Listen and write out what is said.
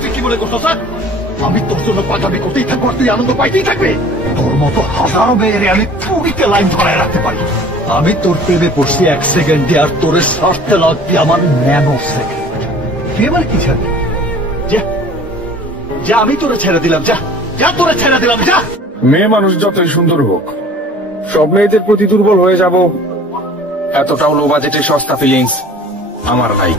তুই কি মনে করছো স্যার আমি তোর জন্য পাঠামি করতেই থাকবো আর তুই আনন্দ পাইতেই থাকবে? তোর মতো হাজারো মেয়েরে আমি পুরীতে লাইন ধরায় রাখতে পারি। আমি তোর প্রেমে পড়ছি 1 সেকেন্ডে, আর তোরে সারতে লাগবে আমার ন্যানো সেকেন্ড। তুই এবার কি ছাড়বি? যা আমি তোরে ছেড়ে দিলাম, যা যা তোরে ছেড়ে দিলাম, যা। মেয়ে মানুষ যতই সুন্দর হোক, সব মেয়েদের প্রতি দুর্বল হয়ে যাব এতটাও লো বাজেটের সস্তা ফিলিংস আমার নাই।